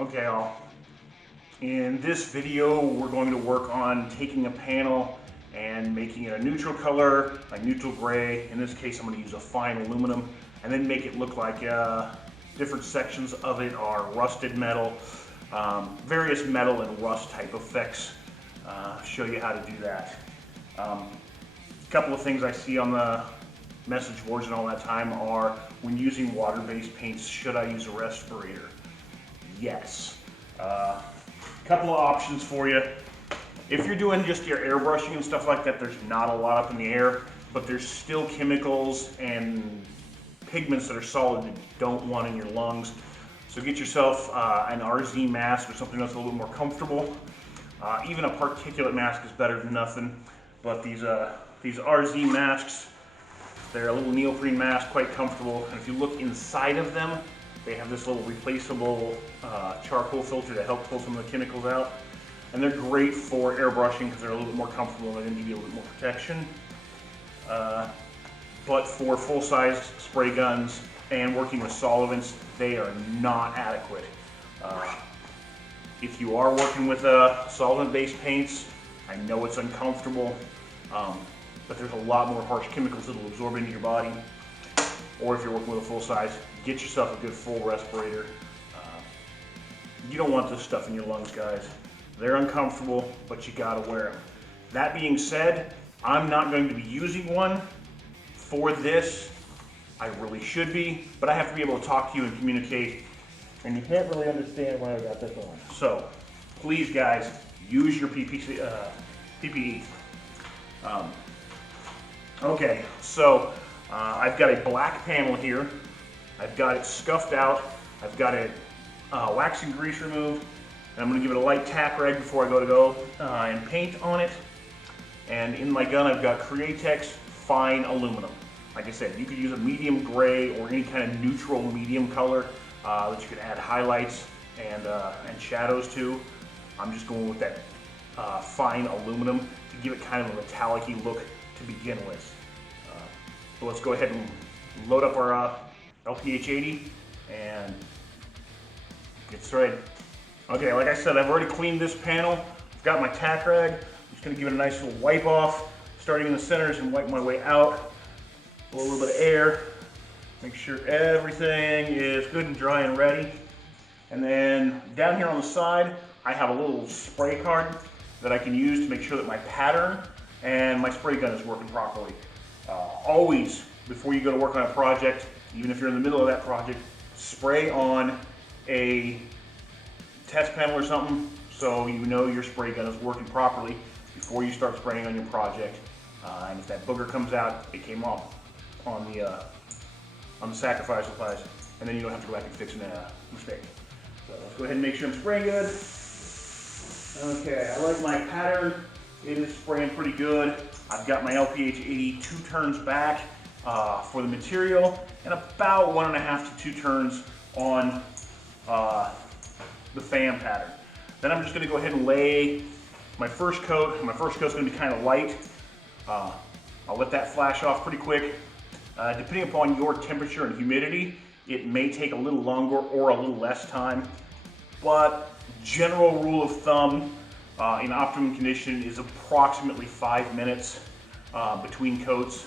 Okay, all. In this video, we're going to work on taking a panel and making it a neutral color, like neutral gray. In this case, I'm going to use a fine aluminum, and then make it look like different sections of it are rusted metal, various metal and rust type effects. Show you how to do that. A couple of things I see on the message boards and all that time are, when using water-based paints, should I use a respirator? Yes. Couple of options for you. If you're doing just your airbrushing and stuff like that, there's not a lot up in the air, but there's still chemicals and pigments that are solid that you don't want in your lungs. So get yourself an RZ mask or something that's a little bit more comfortable. Even a particulate mask is better than nothing. But these RZ masks, they're a little neoprene mask, quite comfortable. And if you look inside of them, they have this little replaceable charcoal filter to help pull some of the chemicals out. And they're great for airbrushing because they're a little bit more comfortable and they're going to give you a little bit more protection. But for full-size spray guns and working with solvents, they are not adequate. If you are working with solvent-based paints, I know it's uncomfortable, but there's a lot more harsh chemicals that will absorb into your body. Or if you're working with a full-size, get yourself a good full respirator. You don't want this stuff in your lungs, guys. They're uncomfortable, but you gotta wear them. That being said, I'm not going to be using one for this. I really should be, but I have to be able to talk to you and communicate, and you can't really understand why I got this on. So, please guys, use your PPE. Okay, so I've got a black panel here. I've got it scuffed out. I've got it wax and grease removed. And I'm going to give it a light tack rag before I go and paint on it. And in my gun, I've got Createx fine aluminum. Like I said, you could use a medium gray or any kind of neutral medium color that you could add highlights and shadows to. I'm just going with that fine aluminum to give it kind of a metallic-y look to begin with. So let's go ahead and load up our LPH80 and get started. Okay, like I said, I've already cleaned this panel. I've got my tack rag. I'm just going to give it a nice little wipe off, starting in the centers and wipe my way out. Blow a little bit of air. Make sure everything is good and dry and ready. And then down here on the side, I have a little spray card that I can use to make sure that my pattern and my spray gun is working properly. Always, before you go to work on a project, even if you're in the middle of that project, spray on a test panel or something so you know your spray gun is working properly before you start spraying on your project. And if that booger comes out, it came off on the sacrifice supplies, and then you don't have to go back and fix a mistake. So let's go ahead and make sure I'm spraying good. Okay, I like my pattern. It is spraying pretty good. I've got my LPH80 2 turns back for the material, and about 1.5 to 2 turns on the fan pattern. Then I'm just going to go ahead and lay my first coat. My first coat's going to be kind of light. I'll let that flash off pretty quick. Depending upon your temperature and humidity, it may take a little longer or a little less time, but general rule of thumb in optimum condition is approximately 5 minutes between coats.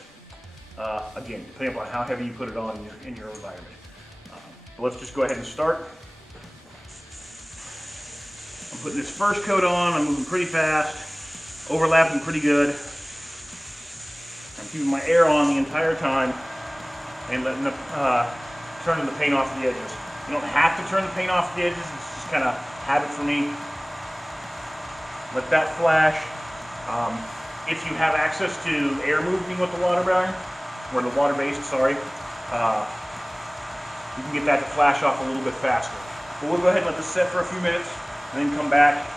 Again, depending upon how heavy you put it on in your environment. But let's just go ahead and start. I'm putting this first coat on. I'm moving pretty fast, overlapping pretty good. I'm keeping my air on the entire time and letting turning the paint off the edges. You don't have to turn the paint off the edges. It's just kind of habit for me. Let that flash. If you have access to air moving with the water bar, or the water base, sorry, you can get that to flash off a little bit faster. But we'll go ahead and let this set for a few minutes and then come back.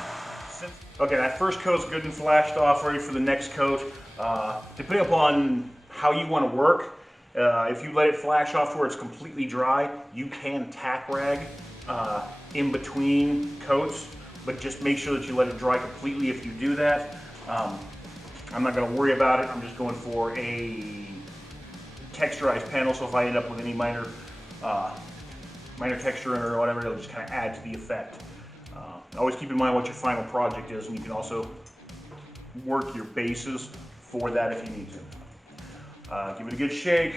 Okay, that first coat's good and flashed off, ready for the next coat. Depending upon how you want to work, if you let it flash off to where it's completely dry, you can tack rag in between coats, but just make sure that you let it dry completely if you do that. I'm not going to worry about it. I'm just going for a texturized panel, so if I end up with any minor minor texture in it or whatever, it'll just kind of add to the effect. Always keep in mind what your final project is, and you can also work your bases for that if you need to. Give it a good shake.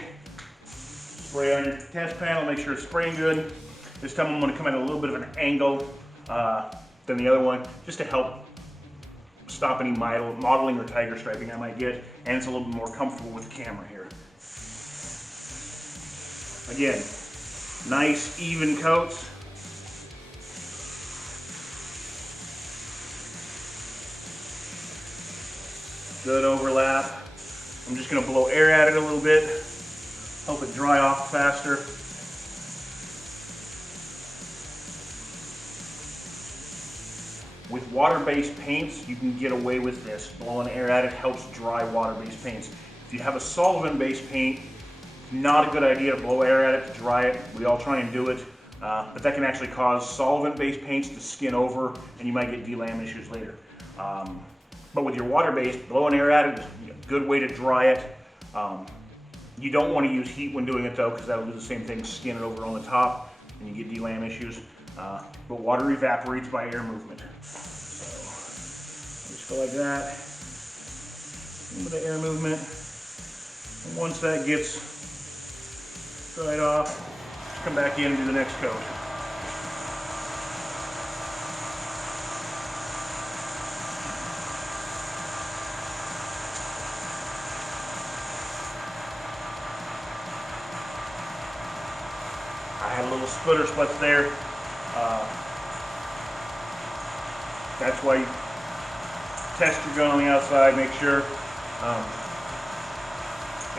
Spray on your test panel, make sure it's spraying good. This time I'm going to come at a little bit of an angle than the other one, just to help stop any modeling or tiger striping I might get, and it's a little bit more comfortable with the camera here. Again, nice even coats. Good overlap. I'm just going to blow air at it a little bit, help it dry off faster. With water-based paints, you can get away with this. Blowing air at it helps dry water-based paints. If you have a solvent-based paint, not a good idea to blow air at it to dry it. We all try and do it, but that can actually cause solvent-based paints to skin over, and you might get delam issues later. But with your water-based, blowing air at it is a good way to dry it. You don't want to use heat when doing it though, because that'll do the same thing, skin it over on the top, and you get delam issues. But water evaporates by air movement. So just go like that. A little bit of air movement. And once that gets dried off, just come back in and do the next coat. I had a little splitter splits there. That's why you test your gun on the outside, make sure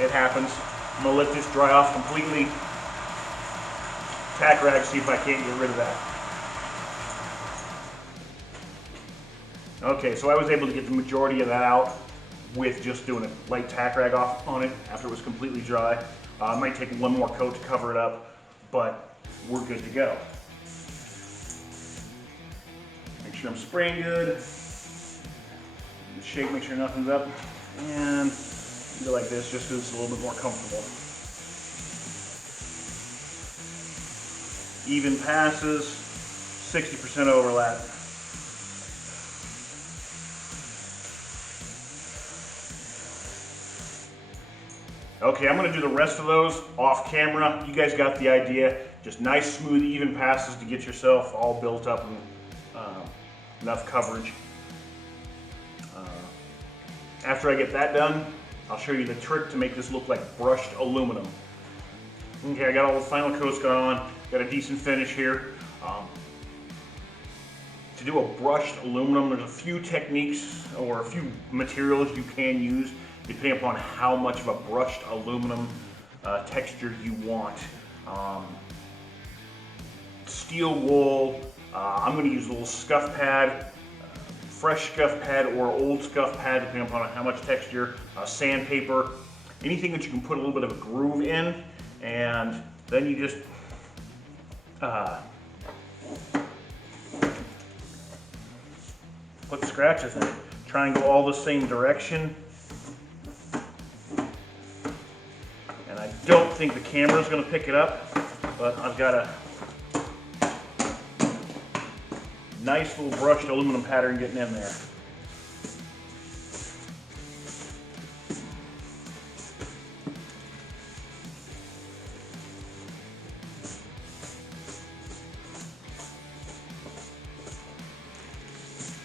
it happens. I'm going to let this dry off completely. Tack rag, see if I can't get rid of that. Okay, so I was able to get the majority of that out with just doing a light tack rag off on it after it was completely dry. It might take one more coat to cover it up, but we're good to go. Make sure I'm spraying good. Shake, make sure nothing's up, and go like this just because it's a little bit more comfortable. Even passes, 60% overlap. Okay, I'm going to do the rest of those off camera. You guys got the idea. Just nice, smooth, even passes to get yourself all built up and enough coverage. After I get that done, I'll show you the trick to make this look like brushed aluminum. Okay, I got all the final coats going on. Got a decent finish here. To do a brushed aluminum, there's a few techniques or a few materials you can use depending upon how much of a brushed aluminum texture you want. Steel wool, I'm going to use a little scuff pad, fresh scuff pad or old scuff pad depending upon how much texture, sandpaper, anything that you can put a little bit of a groove in, and then you just put scratches in it. Try and go all the same direction. And I don't think the camera's going to pick it up, but I've got a nice little brushed aluminum pattern getting in there.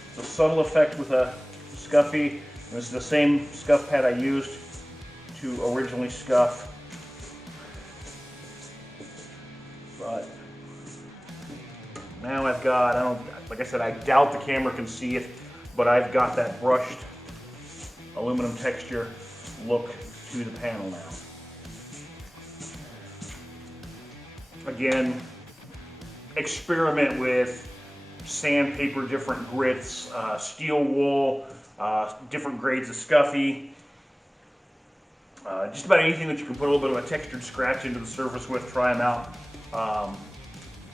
It's a subtle effect with a scuffy. This is the same scuff pad I used to originally scuff. But now I've got, like I said, I doubt the camera can see it, but I've got that brushed aluminum texture look to the panel now. Again, experiment with sandpaper, different grits, steel wool, different grades of scuffy. Just about anything that you can put a little bit of a textured scratch into the surface with, try them out.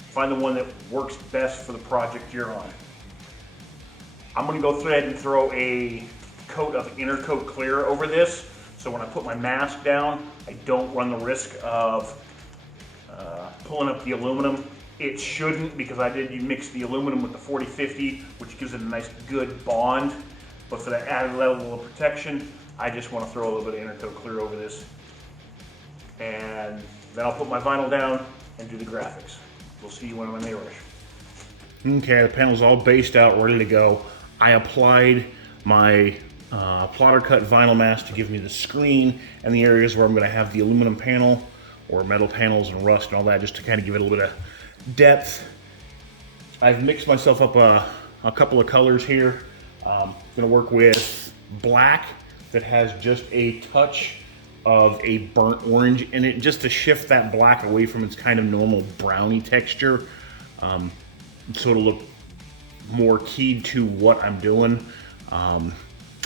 Find the one that works best for the project you're on. I'm going to go ahead and throw a coat of inner coat clear over this, so when I put my mask down, I don't run the risk of pulling up the aluminum. It shouldn't, because I did mix the aluminum with the 4050, which gives it a nice good bond. But for that added level of protection, I just want to throw a little bit of Intercoat Clear over this. And then I'll put my vinyl down and do the graphics. We'll see you when I'm in Airbrush. Okay, the panel's all based out, ready to go. I applied my plotter cut vinyl mask to give me the screen and the areas where I'm going to have the aluminum panel or metal panels and rust and all that, just to kind of give it a little bit of depth. I've mixed myself up a couple of colors here. I'm going to work with black that has just a touch of a burnt orange in it, just to shift that black away from its kind of normal browny texture, so it'll look more keyed to what I'm doing.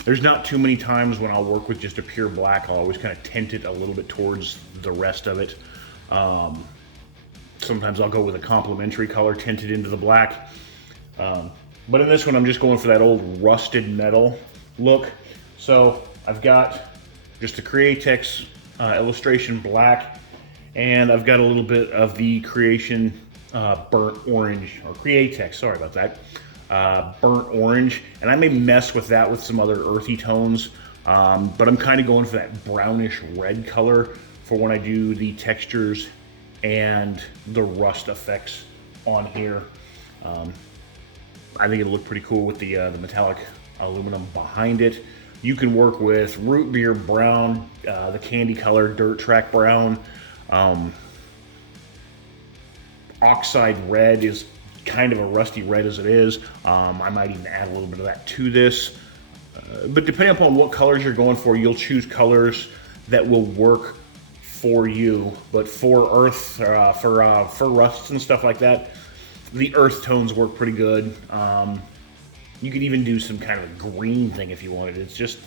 There's not too many times when I'll work with just a pure black. I'll always kind of tint it a little bit towards the rest of it. Sometimes I'll go with a complementary color tinted into the black. But in this one, I'm just going for that old rusted metal look. So I've got just the Createx illustration black, and I've got a little bit of the Creation burnt orange, or Createx, sorry about that, burnt orange. And I may mess with that with some other earthy tones, but I'm kind of going for that brownish red color for when I do the textures and the rust effects on here. I think it'll look pretty cool with the metallic aluminum behind it. You can work with root beer brown, the candy color, dirt track brown. Oxide red is kind of a rusty red as it is. I might even add a little bit of that to this. But depending upon what colors you're going for, you'll choose colors that will work for you. But for earth, for rusts and stuff like that, the earth tones work pretty good. You could even do some kind of a green thing if you wanted. It's just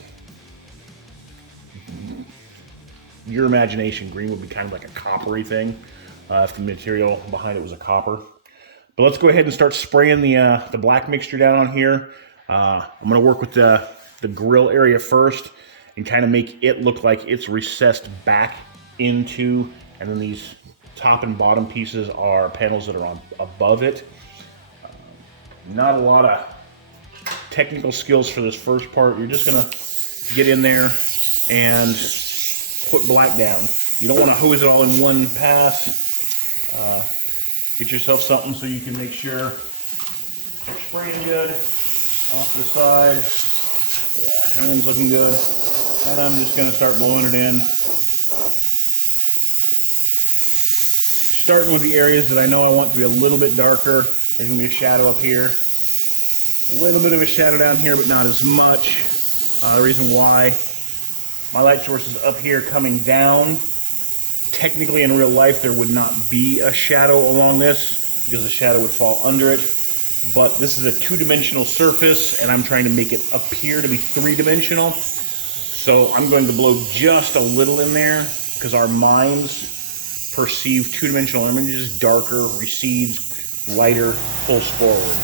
your imagination. Green would be kind of like a coppery thing if the material behind it was a copper. But let's go ahead and start spraying the black mixture down on here. I'm going to work with the grill area first and kind of make it look like it's recessed back into, and then these top and bottom pieces are panels that are on above it. Not a lot of technical skills for this first part. You're just gonna get in there and put black down. You don't want to hose it all in one pass. Get yourself something so you can make sure you're spraying good off to the side. Yeah, everything's looking good. And I'm just gonna start blowing it in. Starting with the areas that I know I want to be a little bit darker. There's gonna be a shadow up here. A little bit of a shadow down here, but not as much. The reason why my light source is up here coming down. Technically in real life there would not be a shadow along this because the shadow would fall under it. But this is a two-dimensional surface and I'm trying to make it appear to be three-dimensional. So I'm going to blow just a little in there because our minds perceive two-dimensional images darker, recedes, lighter, pulls forward.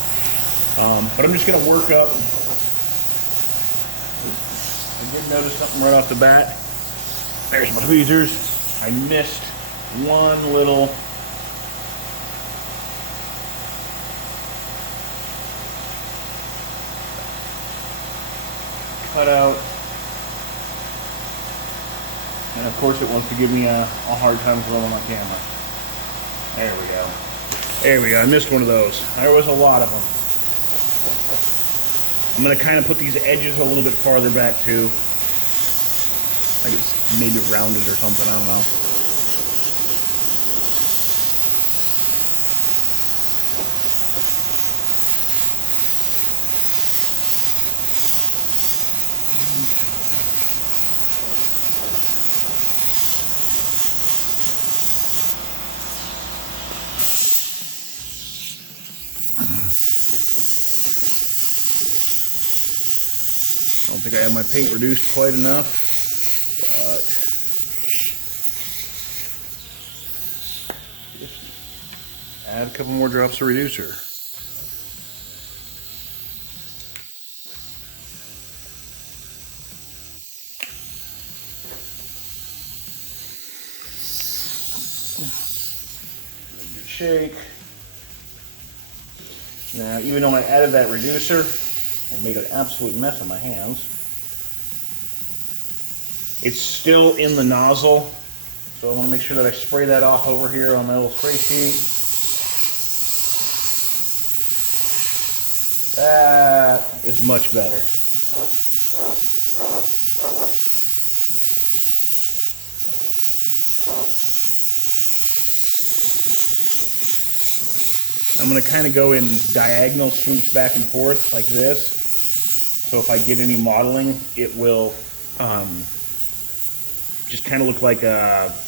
But I'm just going to work up. I did notice something right off the bat. There's my tweezers. I missed one little cutout. And of course it wants to give me a hard time throwing my camera. There we go. There we go. I missed one of those. There was a lot of them. I'm going to kind of put these edges a little bit farther back too. I guess maybe rounded or something. I don't know. I don't think I have my paint reduced quite enough, but just add a couple more drops of reducer. shake. Now, even though I added that reducer and made an absolute mess of my hands, it's still in the nozzle. So I want to make sure that I spray that off over here on my little spray sheet. That is much better. I'm going to kind of go in diagonal swoops back and forth like this. So if I get any modeling, it will just kind of look like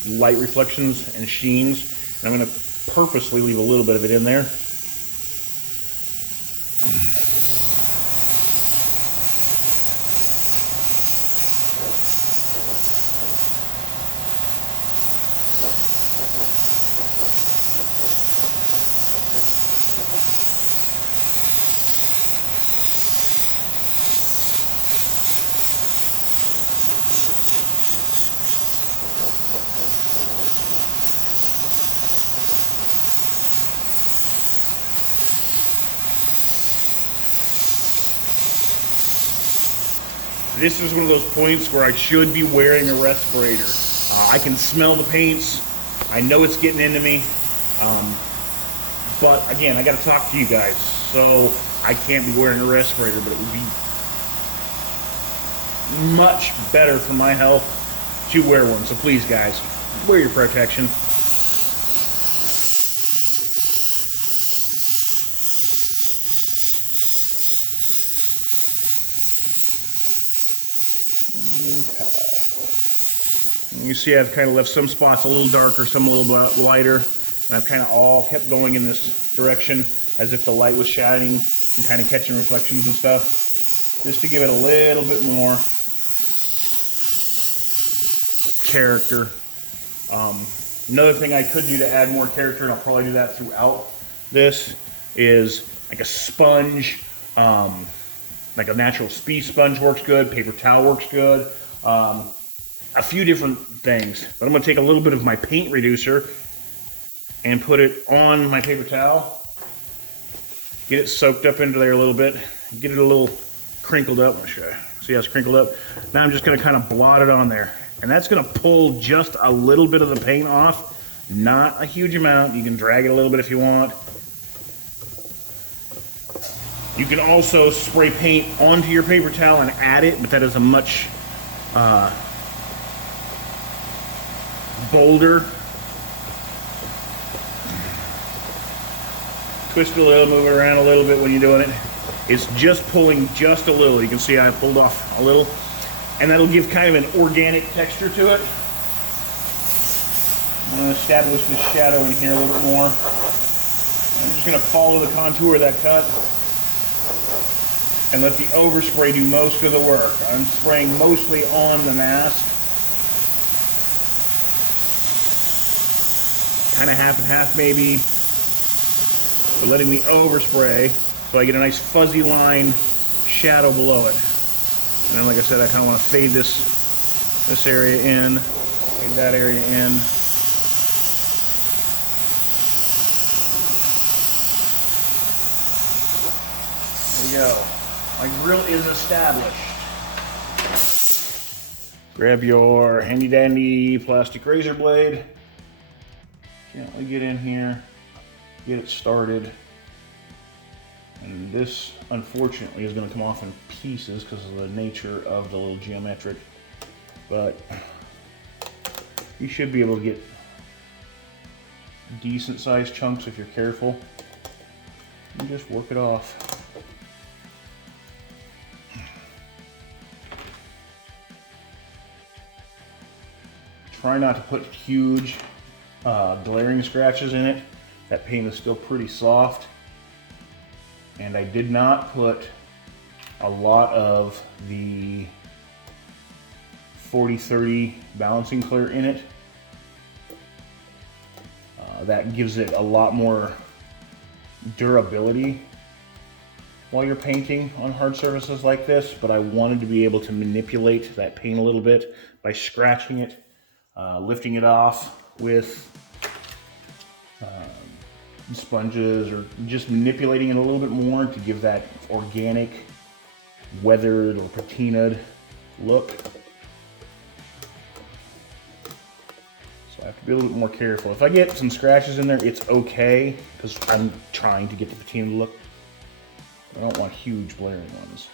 light reflections and sheens. And I'm going to purposely leave a little bit of it in there. This is one of those points where I should be wearing a respirator. I can smell the paints. I know it's getting into me. But again, I gotta talk to you guys. So I can't be wearing a respirator, but it would be much better for my health to wear one. So please guys, wear your protection. You see I've kind of left some spots a little darker, some a little lighter, and I've kind of all kept going in this direction as if the light was shining and kind of catching reflections and stuff, just to give it a little bit more character. Another thing I could do to add more character, and I'll probably do that throughout this, is like a sponge, like a natural speed sponge works good, paper towel works good. A few different things, but I'm going to take a little bit of my paint reducer and put it on my paper towel, get it soaked up into there a little bit, get it a little crinkled up. See how it's crinkled up? Now I'm just going to kind of blot it on there, and that's going to pull just a little bit of the paint off, not a huge amount. You can drag it a little bit if you want. You can also spray paint onto your paper towel and add it, but that is a much bolder. Twist it a little, move it around a little bit when you're doing it. It's just pulling just a little. You can see I pulled off a little, and that'll give kind of an organic texture to it. I'm going to establish this shadow in here a little bit more. I'm just going to follow the contour of that cut and let the overspray do most of the work. I'm spraying mostly on the mask. Kind of half and half maybe, but letting me overspray so I get a nice fuzzy line shadow below it. And then like I said, I kind of want to fade this area in, fade that area in. There we go. My grill is established. Grab your handy dandy plastic razor blade. Gently get in here, get it started, and this unfortunately is going to come off in pieces because of the nature of the little geometric, but you should be able to get decent sized chunks if you're careful, and just work it off. Try not to put huge glaring scratches in it. That paint is still pretty soft, and I did not put a lot of the 40-30 balancing clear in it. That gives it a lot more durability while you're painting on hard surfaces like this, but I wanted to be able to manipulate that paint a little bit by scratching it, lifting it off with sponges, or just manipulating it a little bit more to give that organic, weathered or patinaed look. So I have to be a little bit more careful. If I get some scratches in there, it's okay, because I'm trying to get the patina look. I don't want huge blaring ones.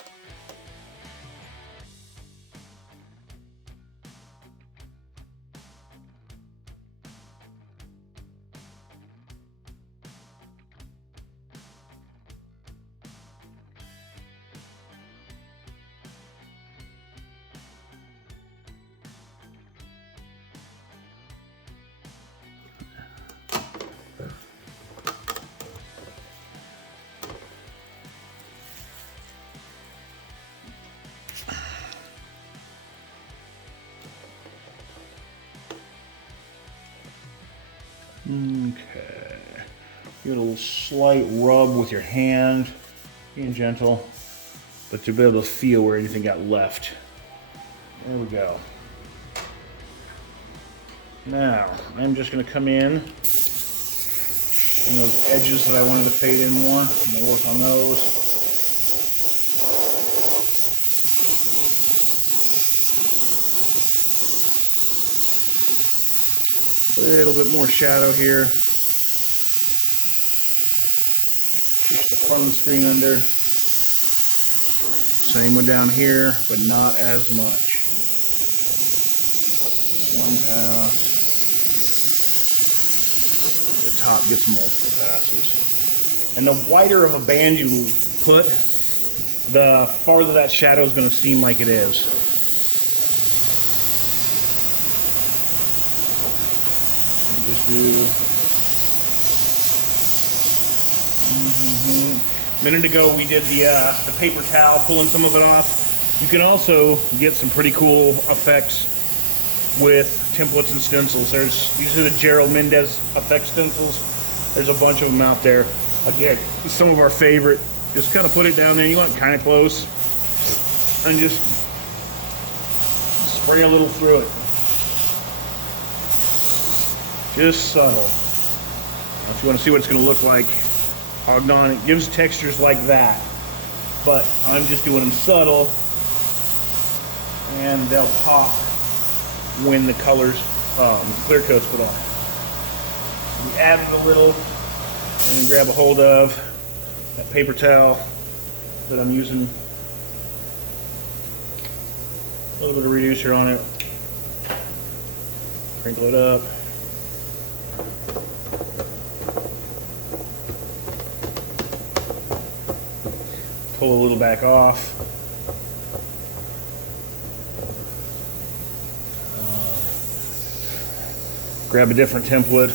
Okay, give it a little slight rub with your hand, being gentle, but to be able to feel where anything got left. There we go. Now, I'm just going to come in those edges that I wanted to fade in more. I'm going to work on those. A little bit more shadow here. Push the front of the screen under. Same one down here, but not as much. One pass. The top gets multiple passes. And the wider of a band you put, the farther that shadow is going to seem like it is. A minute ago we did the paper towel, pulling some of it off. You can also get some pretty cool effects with templates and stencils. These are the Gerald Mendez effect stencils. There's a bunch of them out there. Again, some of our favorite. Just kind of put it down there. You want it kind of close, and just spray a little through it. Just subtle. If you want to see what it's going to look like, on it gives textures like that. But I'm just doing them subtle, and they'll pop when the colors, clear coat's put on. We added a little, and grab a hold of that paper towel that I'm using. A little bit of reducer on it. Sprinkle it up. Pull a little back off. Grab a different template.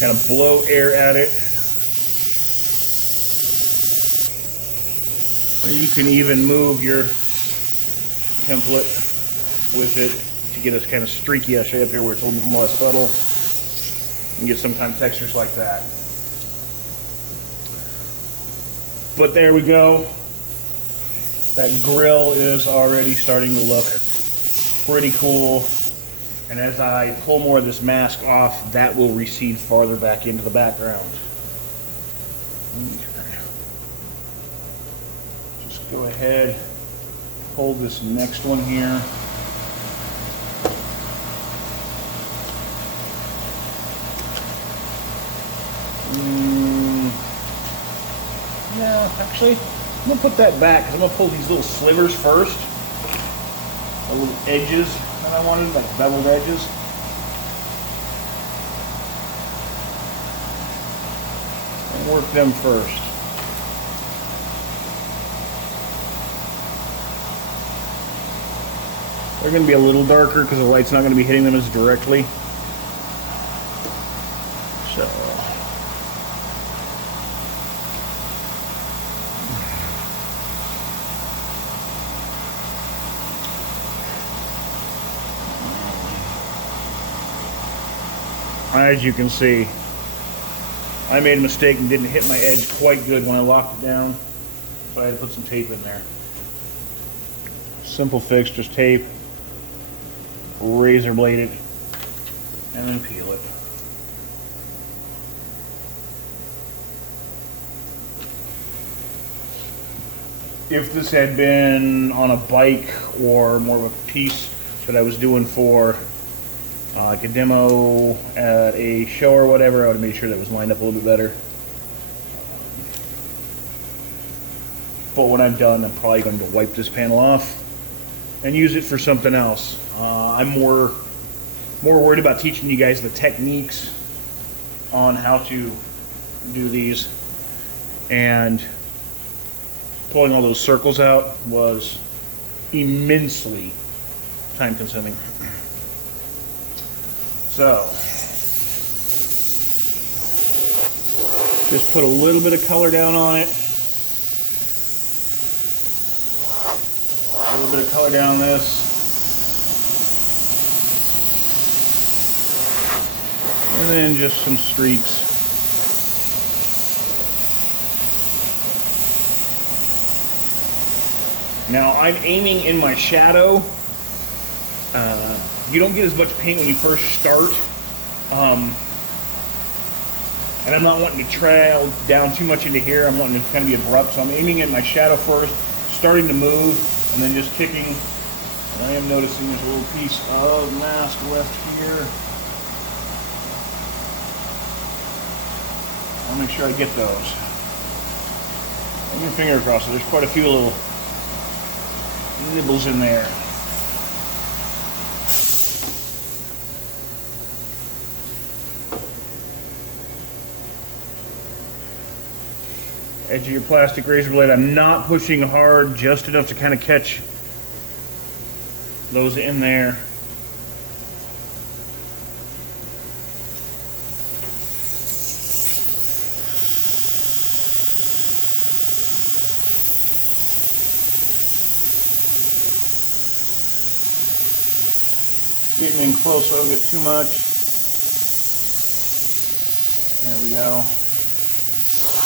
Kind of blow air at it. Or you can even move your template with it to get this kind of streaky. I'll show you up here where it's a little bit more subtle. And get some kind of textures like that. But there we go. That grill is already starting to look pretty cool. And as I pull more of this mask off, that will recede farther back into the background. Okay. Just go ahead, hold this next one here. Yeah, actually, I'm going to put that back because I'm going to pull these little slivers first. The little edges that I wanted, like beveled edges. And work them first. They're going to be a little darker because the light's not going to be hitting them as directly. So. As you can see, I made a mistake and didn't hit my edge quite good when I locked it down, so I had to put some tape in there. Simple fix, just tape, razor blade it, and then peel it. if this had been on a bike or more of a piece that I was doing for like a demo at a show or whatever, I would have made sure that was lined up a little bit better. But when I'm done, I'm probably going to wipe this panel off and use it for something else. I'm more worried about teaching you guys the techniques on how to do these, and pulling all those circles out was immensely time consuming. So just put a little bit of color down on it, a little bit of color down this, and then just some streaks. Now I'm aiming in my shadow. You don't get as much paint when you first start. And I'm not wanting to trail down too much into here. I'm wanting to kind of be abrupt. So I'm aiming at my shadow first, starting to move, and then just kicking. And I am noticing there's a little piece of mask left here. I'll make sure I get those. Run your finger across it. There's quite a few little nibbles in there. Edge of your plastic razor blade, I'm not pushing hard, just enough to kind of catch those in there. Getting in close so I don't get too much. There we go.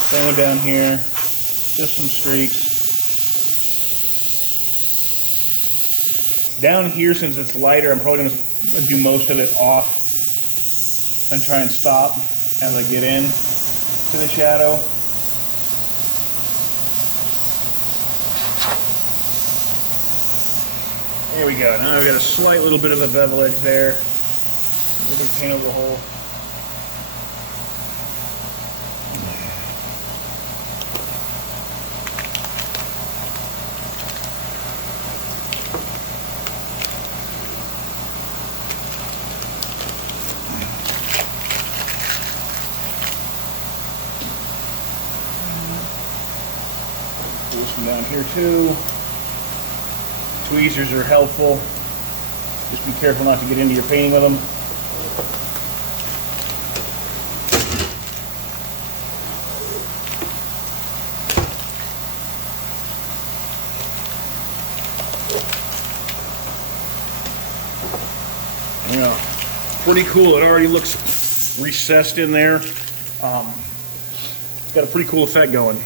Same one down here. Just some streaks. Down here, since it's lighter, I'm probably going to do most of it off and try and stop as I get in to the shadow. There we go. Now I've got a slight little bit of a bevel edge there. A little bit of paint over the hole. Pull this one down here too. Tweezers are helpful. Just be careful not to get into your painting with them. Yeah, pretty cool. It already looks recessed in there. It's got a pretty cool effect going.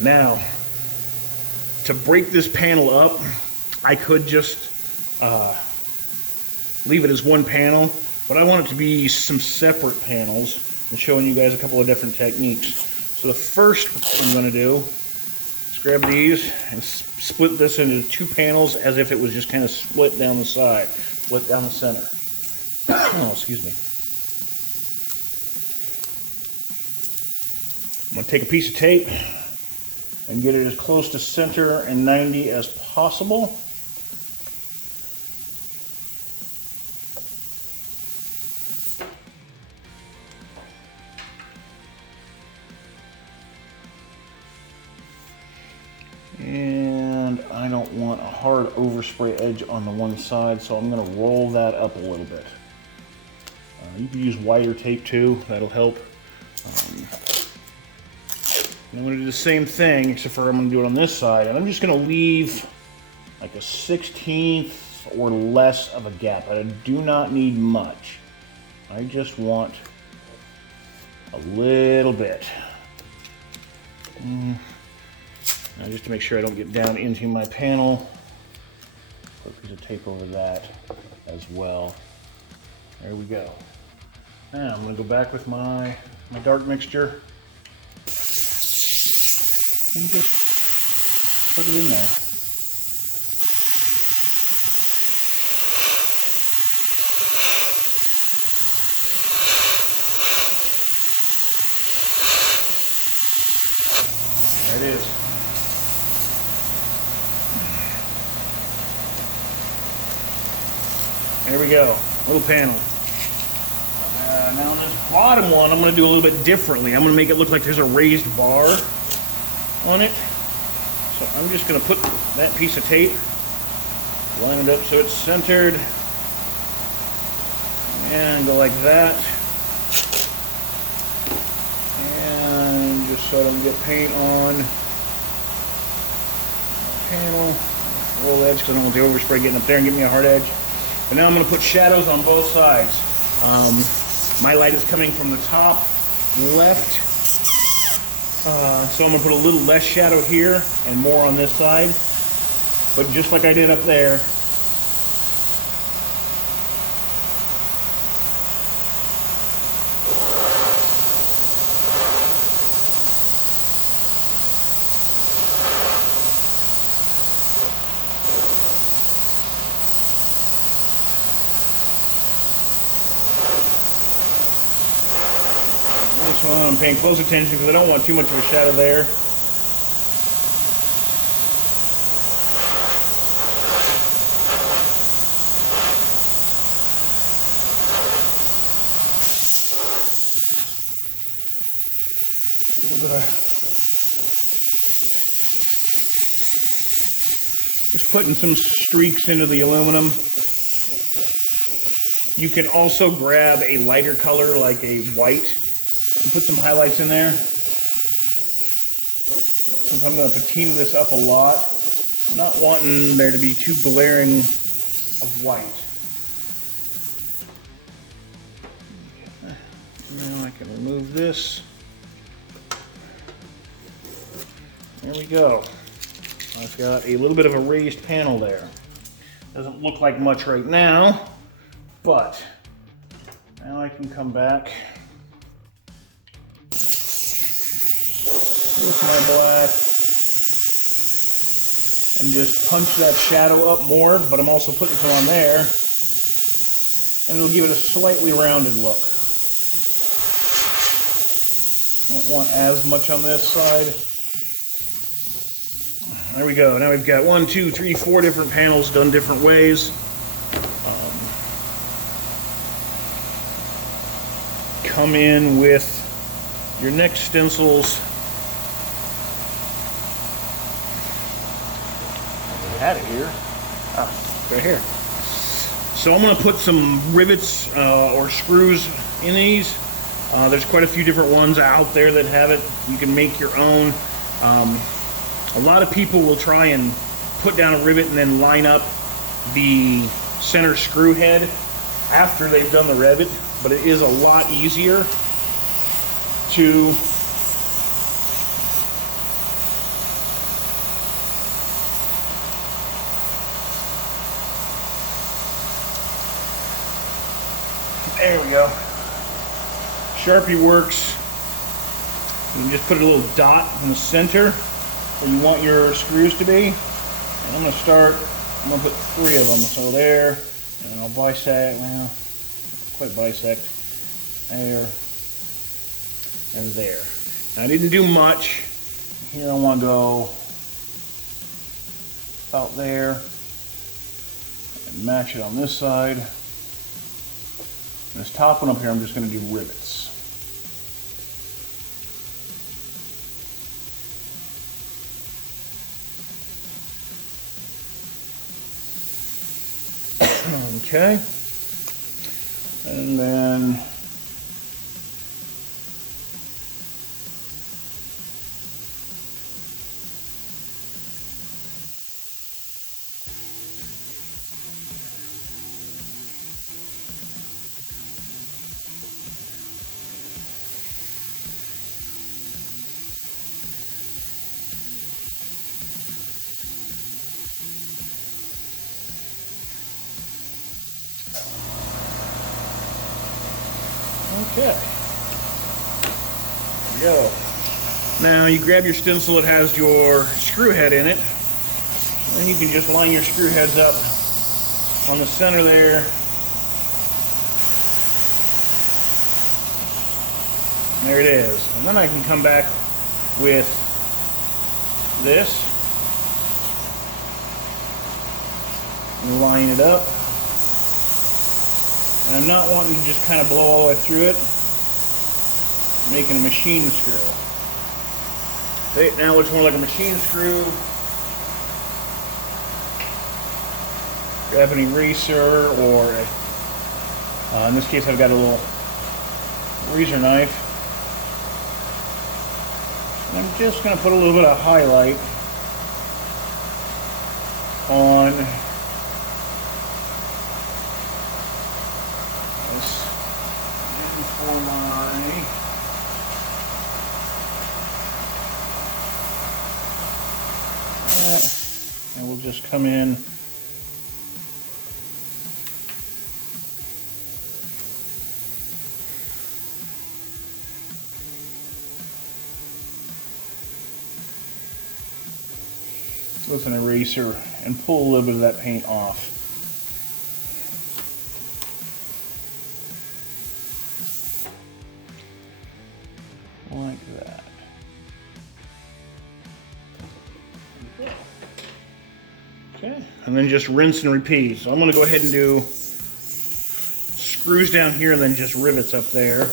Now, to break this panel up, I could just leave it as one panel, but I want it to be some separate panels. I'm showing you guys a couple of different techniques. So the first thing I'm going to do is grab these and split this into two panels as if it was just kind of split down the side, split down the center. Oh, excuse me. I'm going to take a piece of tape and get it as close to center and 90 as possible. And I don't want a hard overspray edge on the one side, so I'm going to roll that up a little bit. You can use wider tape too, that'll help. I'm going to do the same thing, except for I'm going to do it on this side, and I'm just going to leave like a 1/16 or less of a gap. I do not need much. I just want a little bit. Now just to make sure I don't get down into my panel, put a piece of tape over that as well. There we go. Now I'm going to go back with my dark mixture. and just put it in there. There it is. There we go, little panel. Now on this bottom one, I'm going to do a little bit differently. I'm going to make it look like there's a raised bar on it. So I'm just going to put that piece of tape, line it up so it's centered, and go like that. And just so I don't get paint on the panel. Roll edge because I don't want the overspray getting up there and get me a hard edge. But now I'm going to put shadows on both sides. My light is coming from the top left, so I'm going to put a little less shadow here and more on this side. But just like I did up there, I'm paying close attention because I don't want too much of a shadow there. Just putting some streaks into the aluminum. You can also grab a lighter color like a white and put some highlights in there. Since I'm going to patina this up a lot, I'm not wanting there to be too glaring of white. Now I can remove this. There we go. I've got a little bit of a raised panel there. Doesn't look like much right now, but now I can come back with my black and just punch that shadow up more, but I'm also putting some on there, and it'll give it a slightly rounded look. I don't want as much on this side. There we go. Now we've got 1, 2, 3, 4 different panels done different ways. Come in with your next stencils. Had it here. Right here. So I'm going to put some rivets or screws in these. There's quite a few different ones out there that have it. You can make your own. A lot of people will try and put down a rivet and then line up the center screw head after they've done the rivet, but it is a lot easier to there we go. Sharpie works. You can just put a little dot in the center where you want your screws to be. And I'm going to put 3 of them. So there, and I'll bisect, well, quite bisect, there, and there. Now I didn't do much. Here I want to go about there, and match it on this side. And this top one up here, I'm just going to do rivets. Okay. And then okay, there we go. Now you grab your stencil that has your screw head in it, and you can just line your screw heads up on the center there. There it is. And then I can come back with this and line it up. And I'm not wanting to just kind of blow all the way through it, I'm making a machine screw. See, now it looks more like a machine screw. Grab an eraser, or in this case I've got a little razor knife. And I'm just going to put a little bit of highlight on this. And for my and we'll just come in with an eraser and pull a little bit of that paint off. Like that. Okay, and then just rinse and repeat. So I'm going to go ahead and do screws down here and then just rivets up there.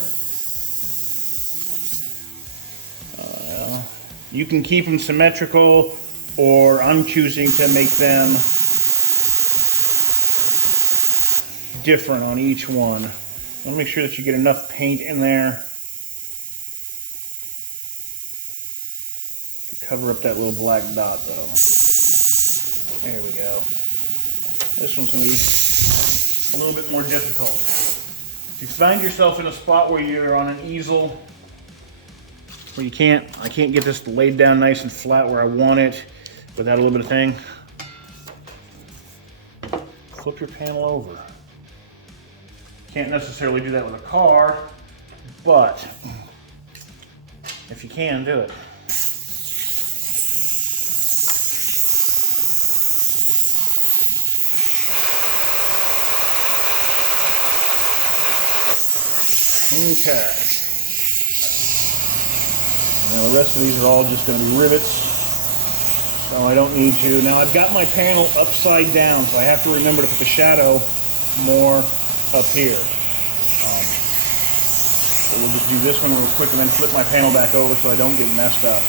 You can keep them symmetrical, or I'm choosing to make them different on each one. I'll make sure that you get enough paint in there to cover up that little black dot though. There we go. This one's going to be a little bit more difficult. If you find yourself in a spot where you're on an easel, where I can't get this laid down nice and flat where I want it without a little bit of thing, flip your panel over. Can't necessarily do that with a car, but if you can, do it. Okay. Now the rest of these are all just going to be rivets, so I don't need to. Now I've got my panel upside down, so I have to remember to put the shadow more up here. So we'll just do this one real quick and then flip my panel back over so I don't get messed up.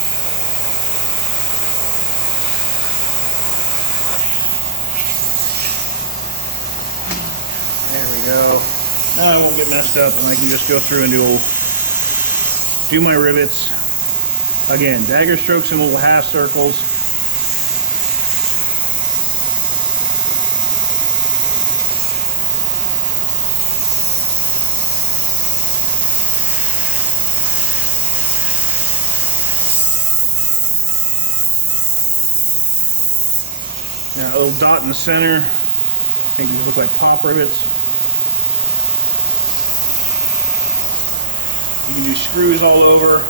There we go. Now I won't get messed up, and I can just go through and do my rivets. Again, dagger strokes and little half circles. Now a little dot in the center. I think these look like pop rivets. You can do screws all over.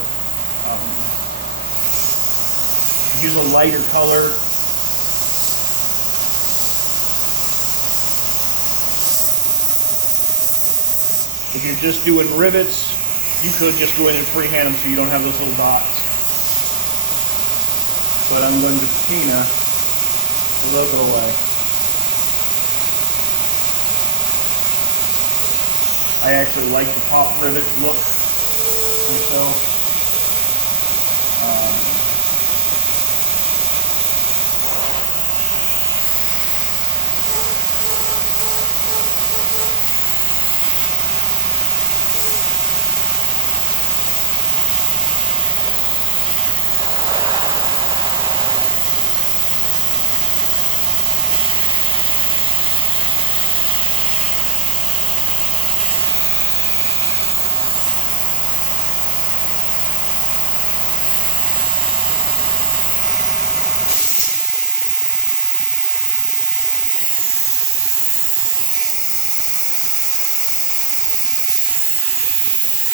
Use a lighter color. If you're just doing rivets, you could just go in and freehand them so you don't have those little dots. But I'm going to patina, so they'll go away. I actually like the pop rivet look myself.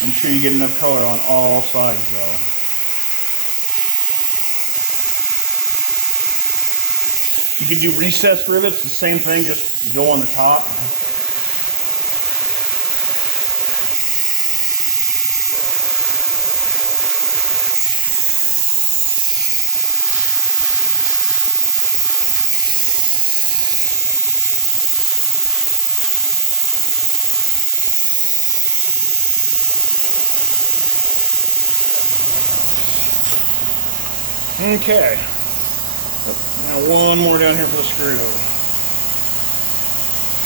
Make sure you get enough color on all sides though. You can do recessed rivets, the same thing, just go on the top. Okay, now one more down here for the screw.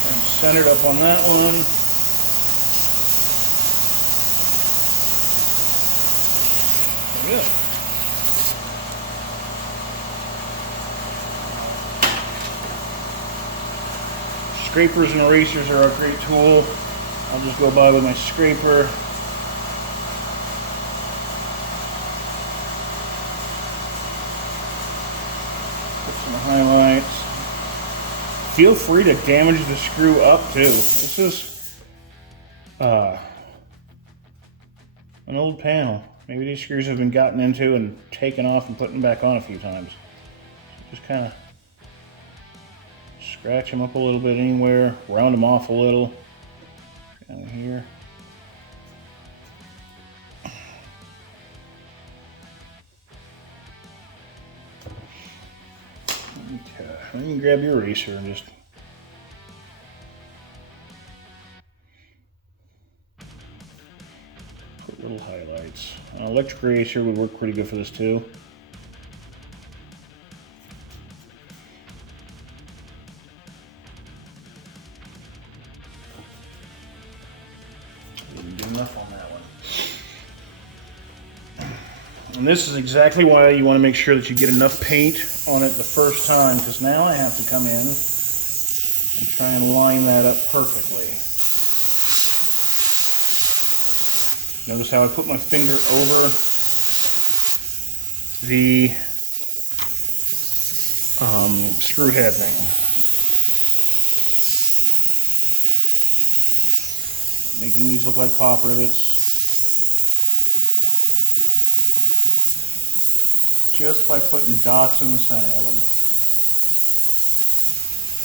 Try and center it up on that one. There we go. Scrapers and erasers are a great tool. I'll just go by with my scraper. Highlights. Feel free to damage the screw up too. This is an old panel. Maybe these screws have been gotten into and taken off and put them back on a few times. Just kind of scratch them up a little bit anywhere, round them off a little. Kind of here. Okay, then you can grab your eraser and just put little highlights. An electric eraser would work pretty good for this too. Didn't get enough on that one. And this is exactly why you want to make sure that you get enough paint on it the first time, because now I have to come in and try and line that up perfectly. Notice how I put my finger over the screw head thing. Making these look like pop rivets. Just by putting dots in the center of them.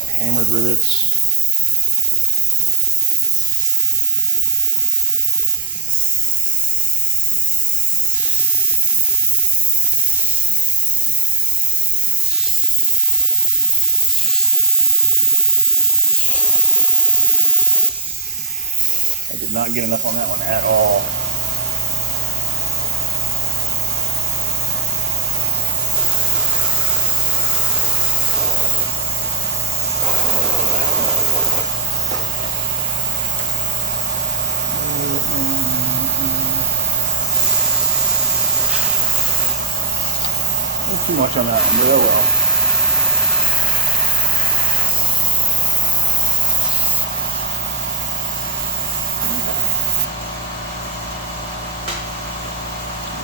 Or hammered rivets. I did not get enough on that one at all. Too much on that one, but oh well.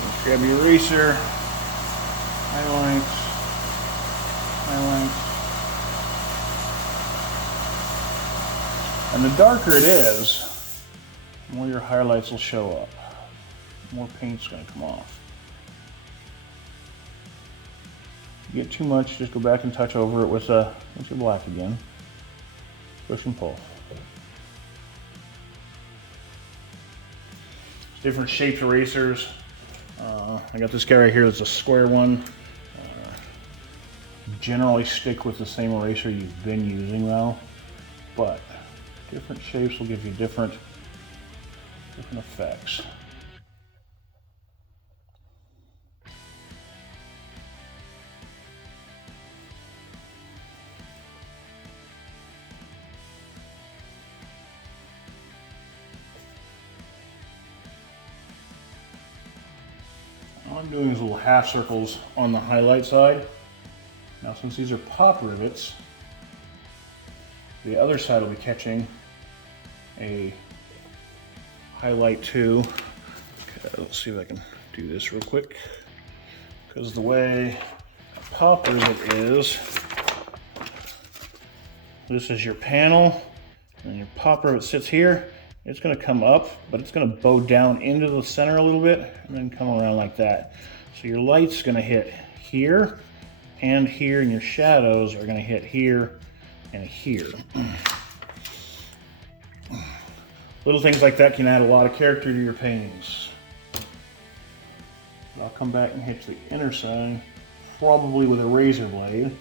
Let's grab your eraser, highlights, and the darker it is, the more your highlights will show up. The more paint's going to come off. If you get too much, just go back and touch over it with your black again. Push and pull. Different shaped erasers. I got this guy right here that's a square one. Generally stick with the same eraser you've been using though, but different shapes will give you different effects. All I'm doing is little half circles on the highlight side. Now since these are pop rivets, the other side will be catching a highlight too. Okay, let's see if I can do this real quick. Because the way a pop rivet is, this is your panel, and your pop rivet sits here. It's going to come up, but it's going to bow down into the center a little bit and then come around like that. So your light's going to hit here, and here, and your shadows are going to hit here and here. Little things like that can add a lot of character to your paintings. I'll come back and hit the inner side, probably with a razor blade.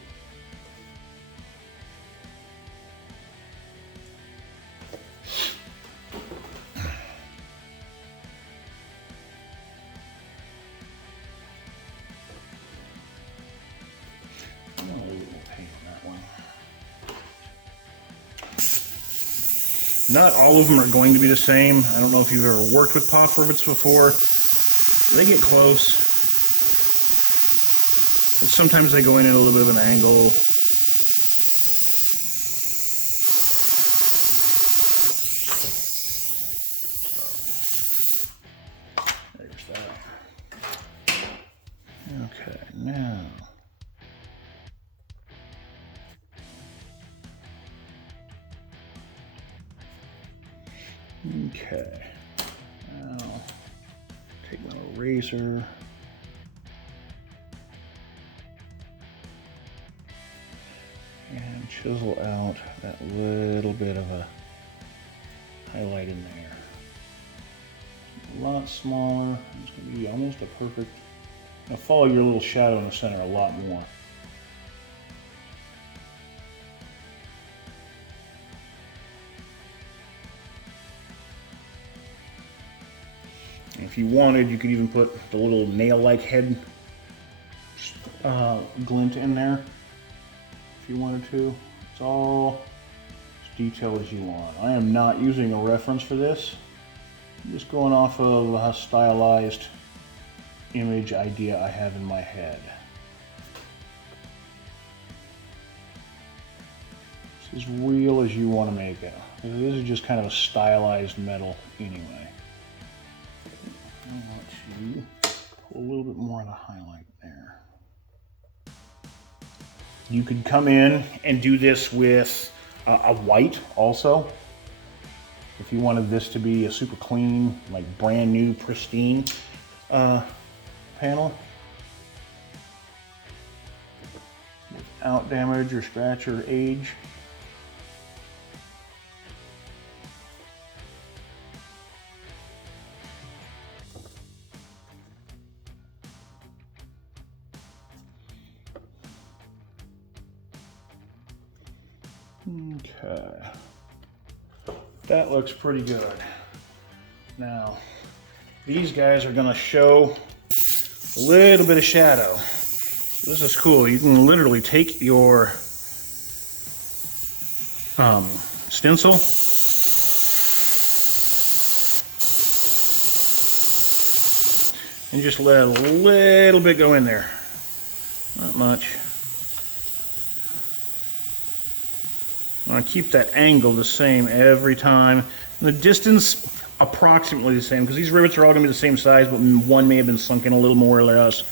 Not all of them are going to be the same. I don't know if you've ever worked with pop rivets before. They get close. But sometimes they go in at a little bit of an angle. There's that. Okay, now. Okay, now take my razor, and chisel out that little bit of a highlight in there. A lot smaller, it's going to be almost a perfect, now follow your little shadow in the center a lot more. If you wanted, you could even put the little nail-like head glint in there if you wanted to. It's all as detailed as you want. I am not using a reference for this. I'm just going off of a stylized image idea I have in my head. It's as real as you want to make it. This is just kind of a stylized metal anyway. I want to pull a little bit more of the highlight there. You could come in and do this with a white also. If you wanted this to be a super clean, like brand new, pristine panel. Without damage or scratch or age. Okay, that looks pretty good. Now, these guys are going to show a little bit of shadow. This is cool. You can literally take your stencil and just let a little bit go in there. Not much. I keep that angle the same every time. And the distance approximately the same, because these rivets are all going to be the same size, but one may have been sunk in a little more or less.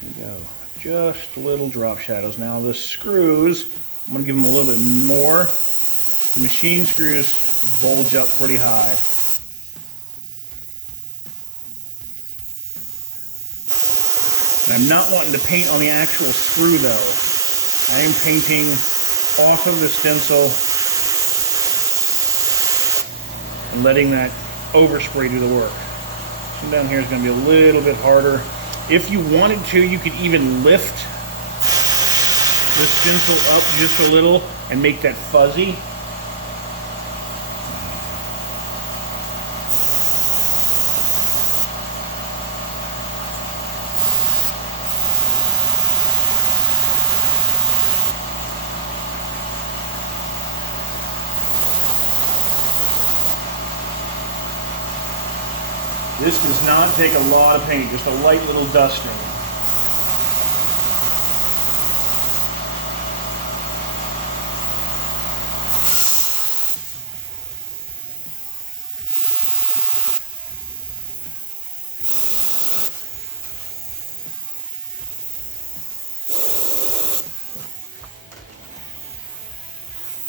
There you go. Just little drop shadows. Now the screws, I'm going to give them a little bit more. The machine screws bulge up pretty high. I'm not wanting to paint on the actual screw though. I am painting off of the stencil and letting that overspray do the work. This one down here is going to be a little bit harder. If you wanted to, you could even lift the stencil up just a little and make that fuzzy. This does not take a lot of paint, just a light little dusting.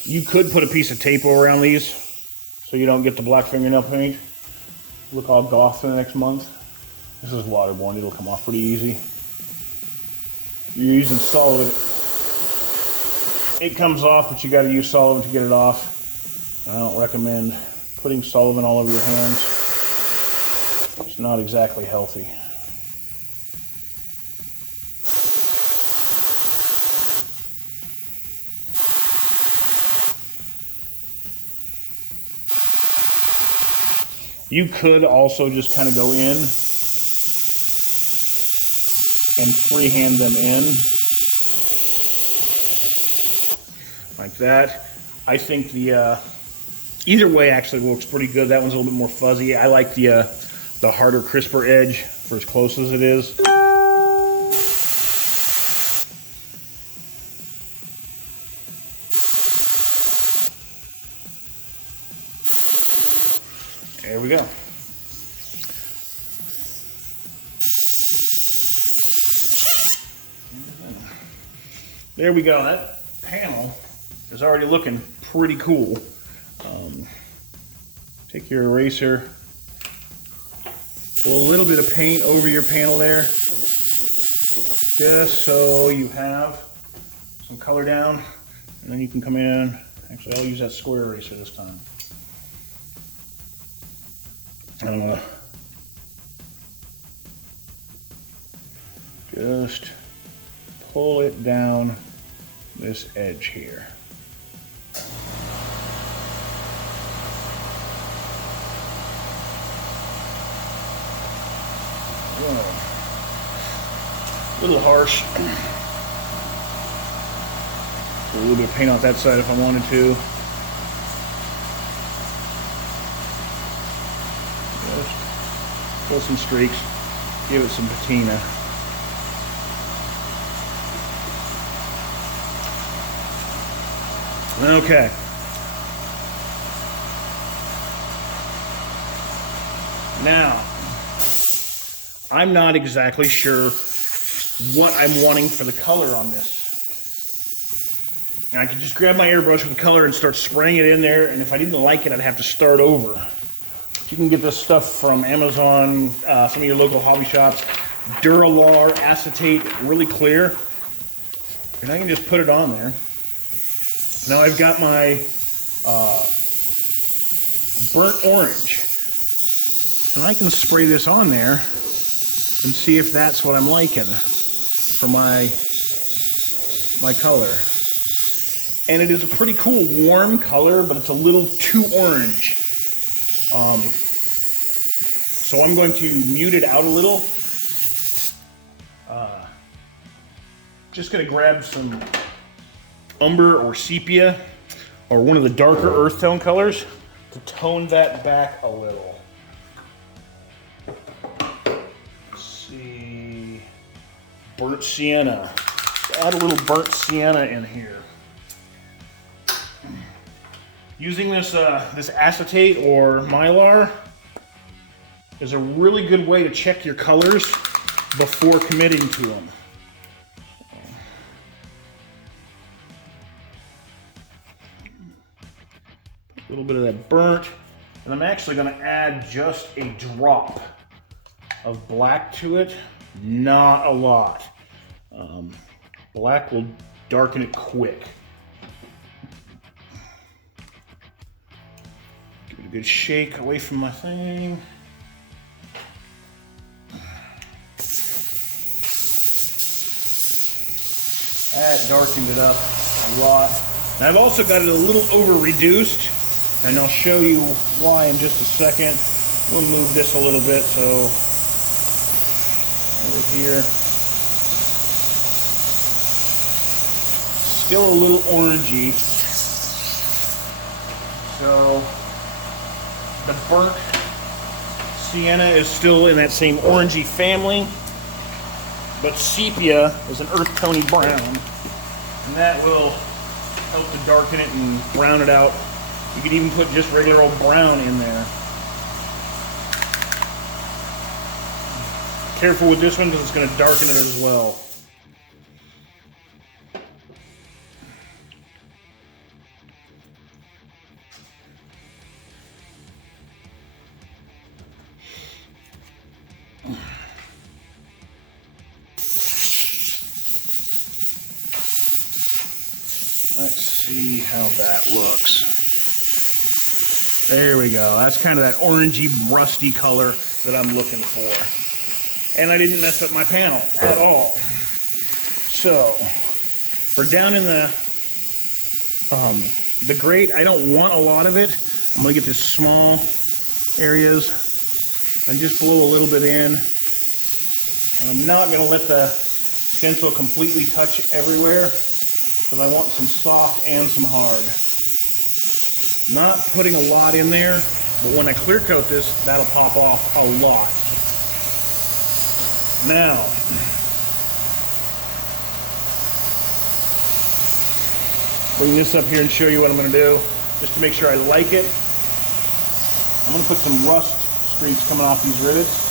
You could put a piece of tape around these so you don't get the black fingernail paint. Look all goth for the next month. This is waterborne, it'll come off pretty easy. You're using solvent, it comes off, but you gotta use solvent to get it off. I don't recommend putting solvent all over your hands. It's not exactly healthy. You could also just kind of go in and freehand them in like that. I think the either way actually looks pretty good. That one's a little bit more fuzzy. I like the harder, crisper edge for as close as it is. There we go. There we go. That panel is already looking pretty cool. Take your eraser, put a little bit of paint over your panel there, just so you have some color down, and then you can come in. Actually, I'll use that square eraser this time. I'm gonna just pull it down this edge here. A little harsh. Put a little bit of paint off that side if I wanted to. Just pull some streaks, give it some patina. Okay. Now, I'm not exactly sure what I'm wanting for the color on this. And I could just grab my airbrush with the color and start spraying it in there, and if I didn't like it, I'd have to start over. You can get this stuff from Amazon, some of your local hobby shops. Duralar acetate, really clear. And I can just put it on there. Now I've got my burnt orange. And I can spray this on there and see if that's what I'm liking for my color. And it is a pretty cool warm color, but it's a little too orange. So I'm going to mute it out a little. Just gonna grab some umber or sepia or one of the darker earth tone colors to tone that back a little. Let's see, burnt sienna. Add a little burnt sienna in here. Using this this acetate or mylar is a really good way to check your colors before committing to them. A little bit of that burnt, and I'm actually going to add just a drop of black to it, not a lot. Black will darken it quick. Give it a good shake away from my thing. That darkened it up a lot. And I've also got it a little over-reduced, and I'll show you why in just a second. We'll move this a little bit, so over here. Still a little orangey. So the burnt sienna is still in that same orangey family, but sepia is an earth tony brown, and that will help to darken it and brown it out. You could even put just regular old brown in there. Careful with this one because it's going to darken it as well. Let's see how that looks. There we go. That's kind of that orangey, rusty color that I'm looking for. And I didn't mess up my panel at all. So, for down in the grate, I don't want a lot of it. I'm going to get this small areas and just blow a little bit in. And I'm not going to let the stencil completely touch everywhere, because I want some soft and some hard. Not putting a lot in there, but when I clear coat this, that'll pop off a lot. Now, bring this up here and show you what I'm going to do, just to make sure I like it. I'm going to put some rust streaks coming off these rivets.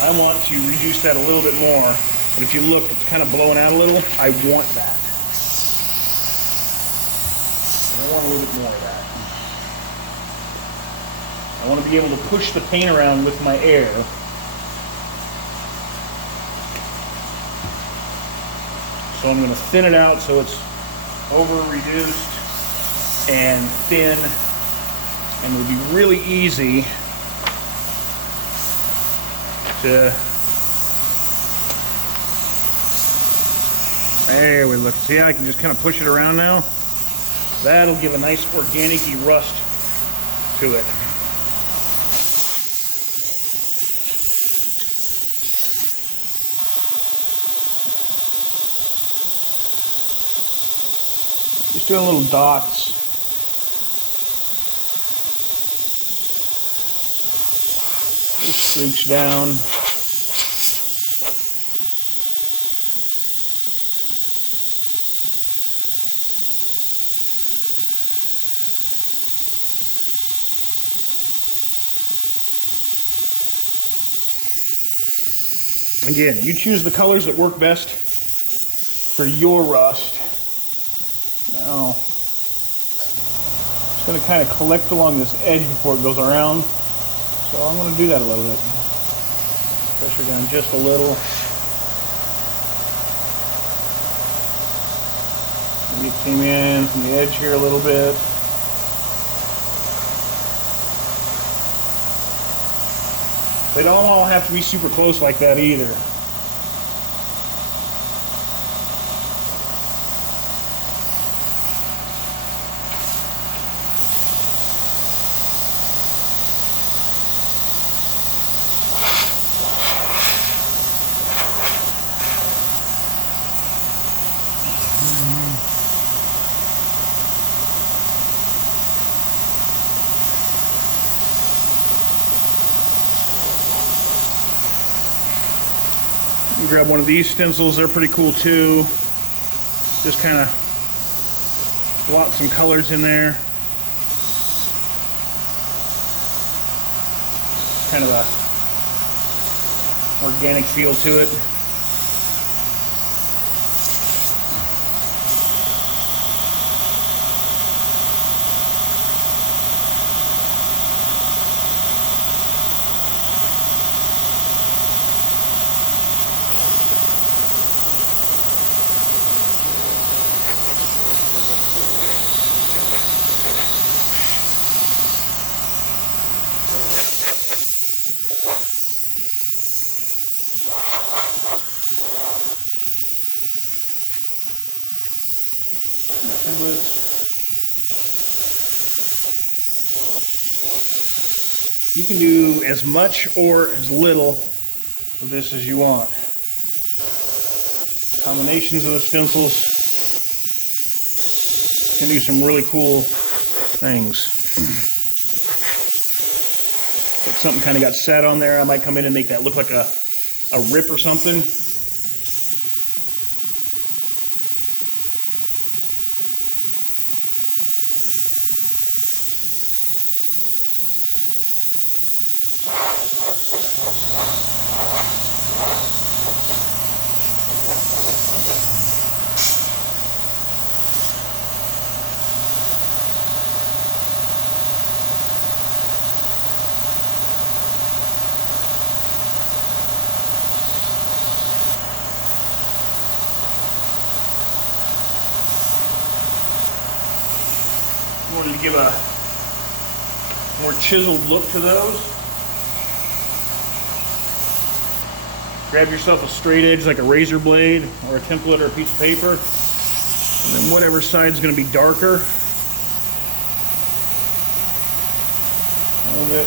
I want to reduce that a little bit more, but if you look, it's kind of blowing out a little. I want that. I want a little bit more of that. I want to be able to push the paint around with my air. So I'm going to thin it out so it's over reduced and thin, and it'll be really easy to, there we look. See how I can just kind of push it around now? That'll give a nice organic-y rust to it. Just doing little dots. Just streaks down. Again, you choose the colors that work best for your rust. Now, it's going to kind of collect along this edge before it goes around. So I'm going to do that a little bit. Pressure down just a little. Maybe it came in from the edge here a little bit. They don't all have to be super close like that either. You grab one of these stencils, they're pretty cool too. Just kind of blot some colors in there. Kind of a organic feel to it. You can do as much or as little of this as you want. Combinations of the stencils can do some really cool things. If something kind of got set on there, I might come in and make that look like a rip or something. wanted to give a more chiseled look to those. Grab yourself a straight edge like a razor blade or a template or a piece of paper, and then whatever side's going to be darker, hold it.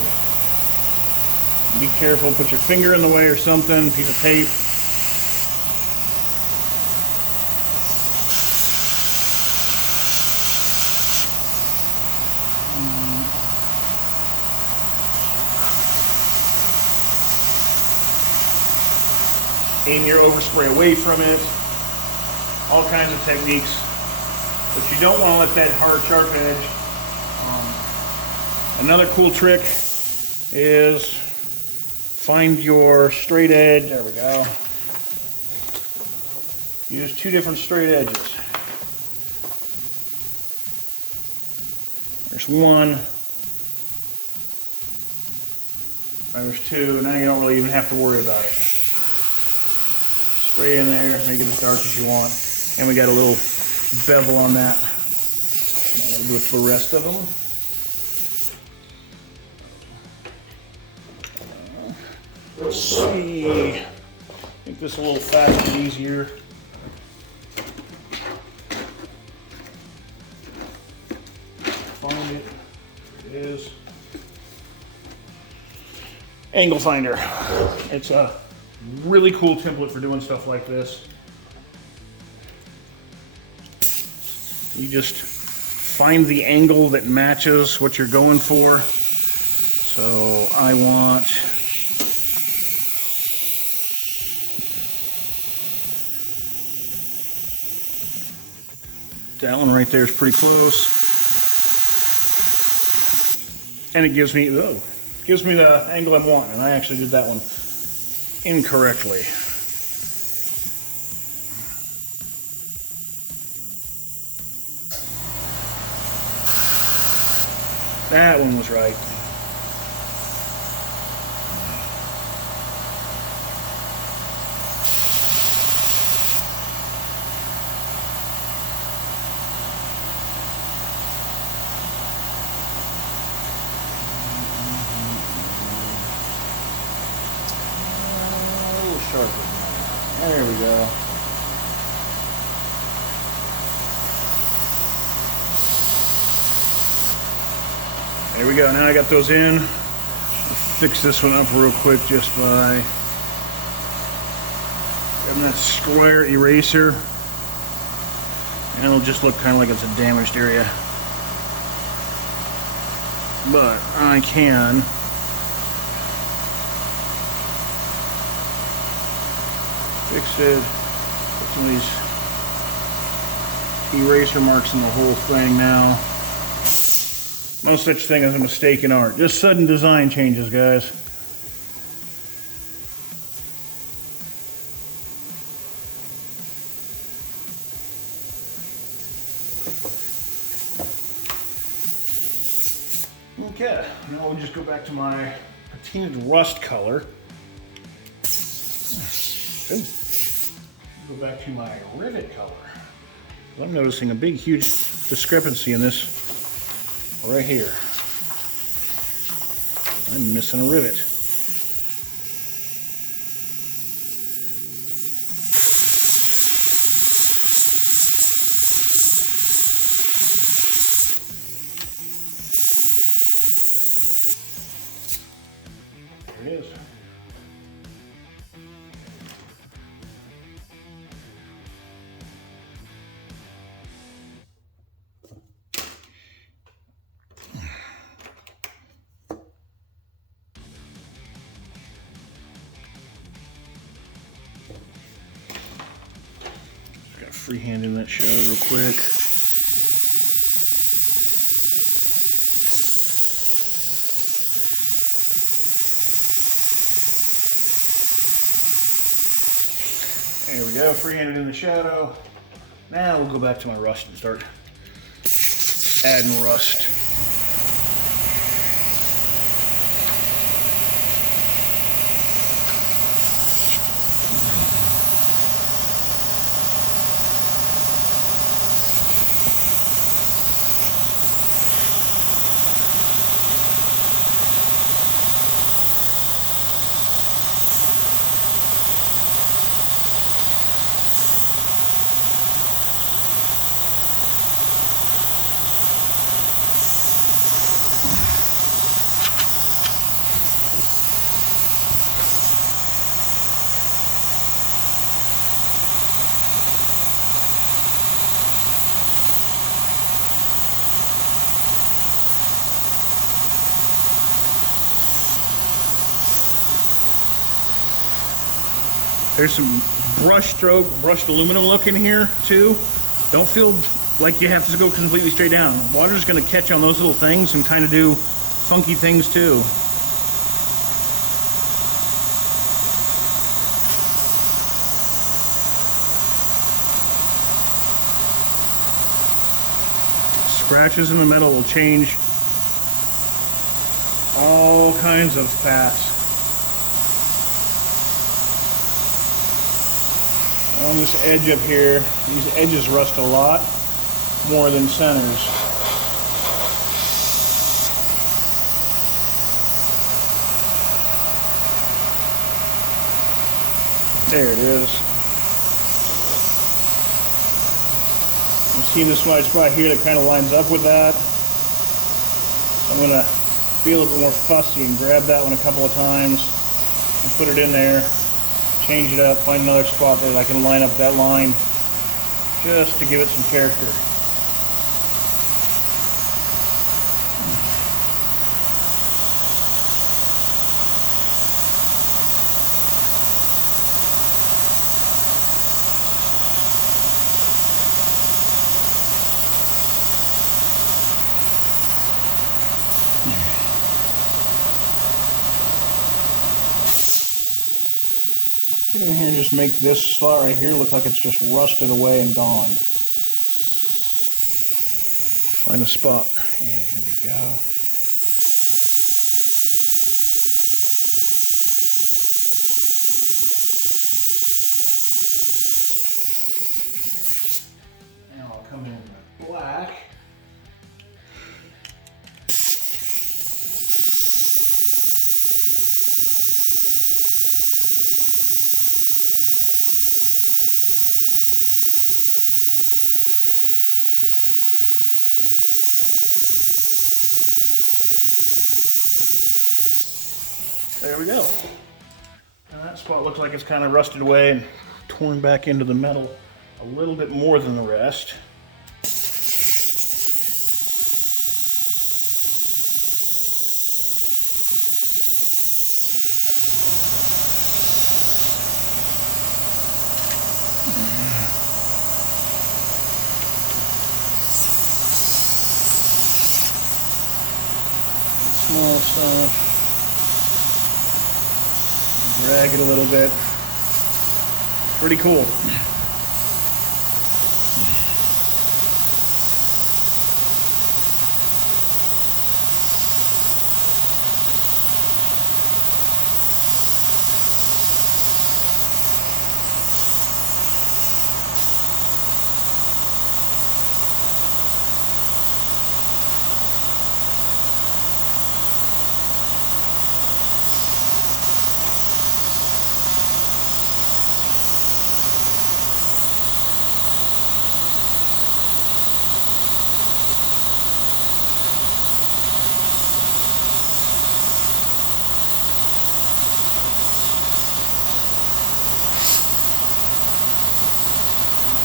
Be careful, put your finger in the way or something, piece of tape. Aim your overspray away from it. All kinds of techniques. But you don't want to let that hard, sharp edge. Another cool trick is find your straight edge. There we go. Use two different straight edges. There's one. There's two. Now you don't really even have to worry about it. Spray in there, make it as dark as you want. And we got a little bevel on that. I'm gonna do it for the rest of them. Let's see. Make this a little faster and easier. Find it. It is. Angle finder. It's a really cool template for doing stuff like this. You just find the angle that matches what you're going for. So I want that one right there is pretty close. And it gives me, the angle I want, and I actually did that one incorrectly. That one was right. There we go. There we go. Now I got those in. I'll fix this one up real quick just by grabbing that square eraser. And it'll just look kind of like it's a damaged area. But I can fix it, put some of these eraser marks in the whole thing now. No such thing as a mistake in art. Just sudden design changes, guys. Okay, now we'll just go back to my Patina rust color. Good. Go back to my rivet color. I'm noticing a big, huge discrepancy in this right here. I'm missing a rivet. There it is. Freehand in that shadow real quick. There we go, freehanded in the shadow. Now we'll go back to my rust and start adding rust. There's some brushed aluminum look in here too. Don't feel like you have to go completely straight down. Water's gonna catch on those little things and kind of do funky things too. Scratches in the metal will change all kinds of paths. On this edge up here, these edges rust a lot more than centers. There it is. I'm seeing this white spot here that kind of lines up with that. I'm going to be a little bit more fussy and grab that one a couple of times and put it in there. Change it up, find another spot there that I can line up that line just to give it some character. Get in here and just make this slot right here look like it's just rusted away and gone. Find a spot. Yeah, here we go. Now I'll come in with black. There we go. Now that spot looks like it's kind of rusted away and torn back into the metal a little bit more than the rest. Small stuff. Drag it a little bit. Pretty cool.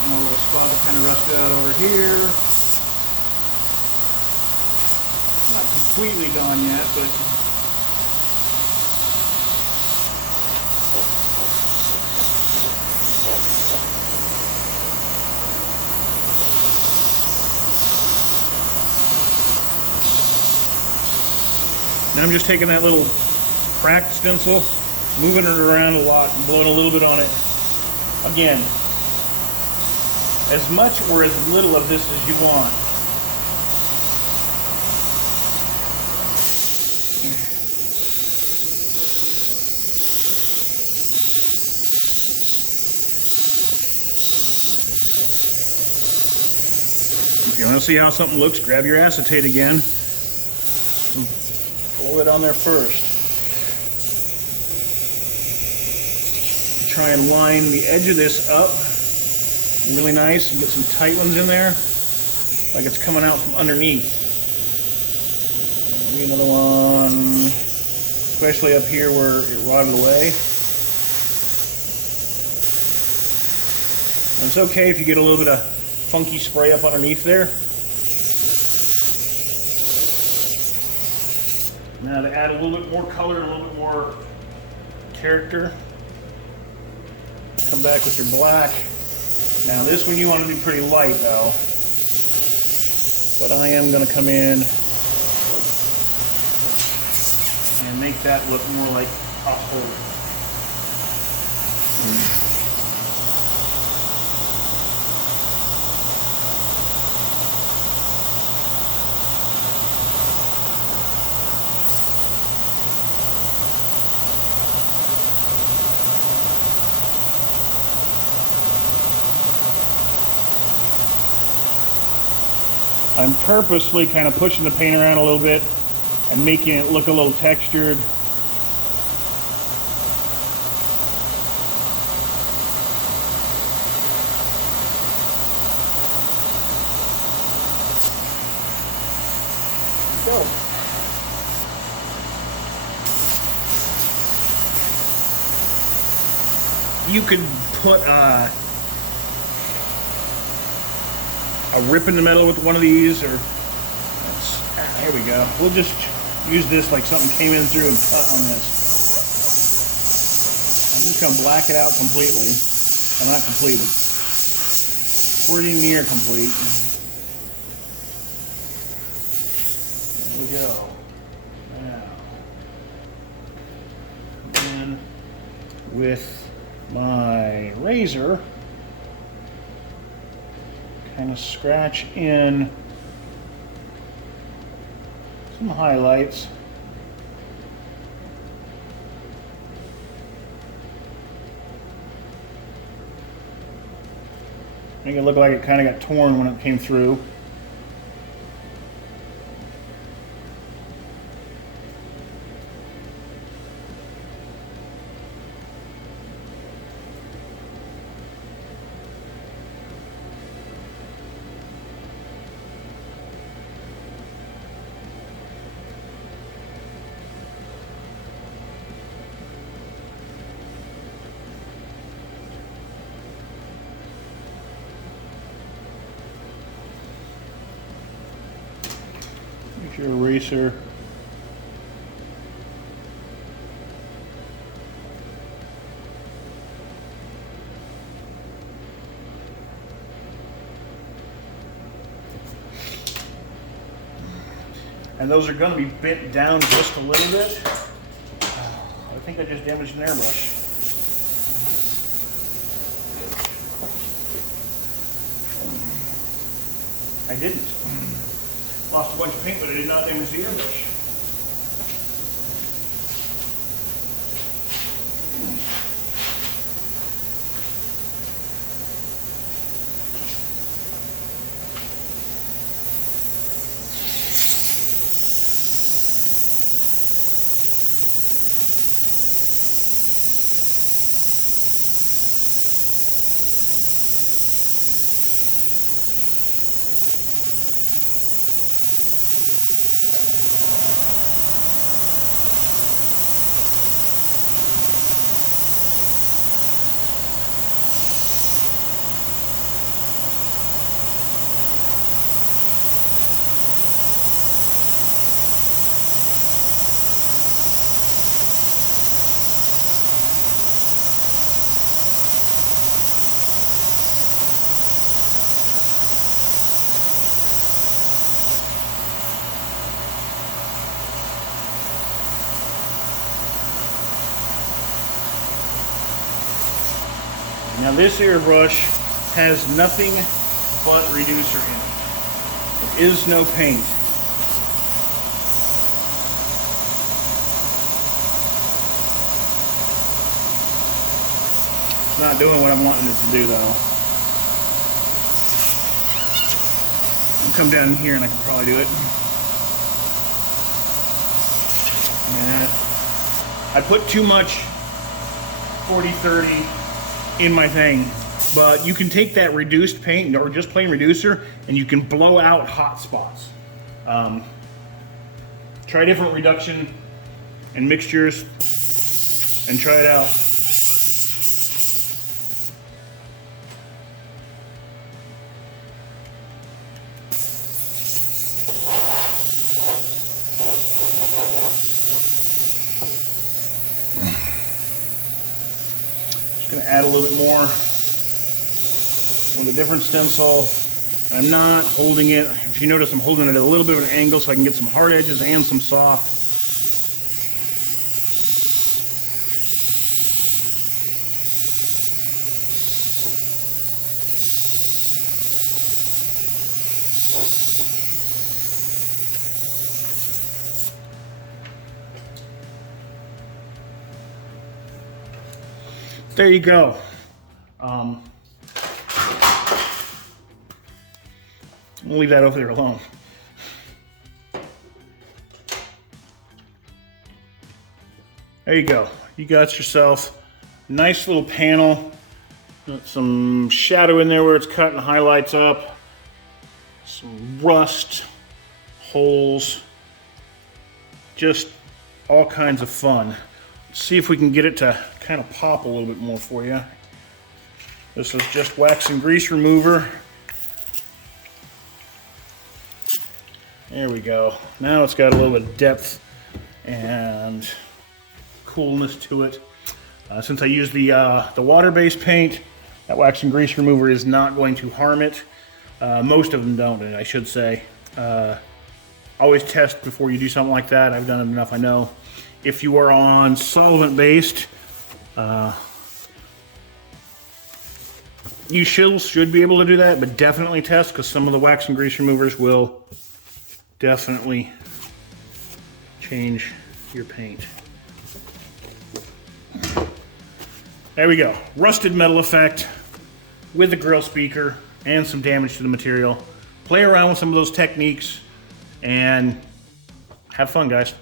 More of a spot that kind of rusted out over here. Not completely gone yet, but then I'm just taking that little cracked stencil, moving it around a lot, and blowing a little bit on it. Again, as much or as little of this as you want. If you want to see how something looks, grab your acetate again. Pull it on there first. Try and line the edge of this up really nice and get some tight ones in there, like it's coming out from underneath. Maybe another one, especially up here where it rotted away. And it's okay if you get a little bit of funky spray up underneath there. Now to add a little bit more color and a little bit more character, Come back with your black. Now this one you want to be pretty light though. But I am going to come in and make that look more like a hole. I'm purposely kind of pushing the paint around a little bit and making it look a little textured. Go. You could put a rip in the middle with one of these, or here we go. We'll just use this like something came in through and cut on this. I'm just gonna black it out completely. I'm not complete, but pretty near complete. There we go. Now, then with my razor, kind of scratch in some highlights. Make it look like it kind of got torn when it came through. Use your eraser. And those are going to be bent down just a little bit. I think I just damaged an airbrush. I didn't. Lost a bunch of paint, but I did not damage the airbrush. Now this airbrush has nothing but reducer in it. There is no paint. It's not doing what I'm wanting it to do though. I'll come down here and I can probably do it. And I put too much 40-30 in my thing, but you can take that reduced paint or just plain reducer and you can blow out hot spots. Try different reduction and mixtures and try it out. add a little bit more with a different stencil. I'm not holding it. If you notice, I'm holding it at a little bit of an angle so I can get some hard edges and some soft. There you go. I'll leave that over there alone. There you go. You got yourself a nice little panel. Got some shadow in there where it's cut and highlights up. Some rust, holes, just all kinds of fun. Let's see if we can get it to kind of pop a little bit more for you. This is just wax and grease remover. There we go. Now it's got a little bit of depth and coolness to it. Since I use the water-based paint, that wax and grease remover is not going to harm it. Most of them don't, I should say. Always test before you do something like that. I've done it enough, I know. If you are on solvent-based, you should be able to do that, but definitely test, because some of the wax and grease removers will definitely change your paint. There we go. Rusted metal effect with the grill speaker and some damage to the material. Play around with some of those techniques and have fun, guys.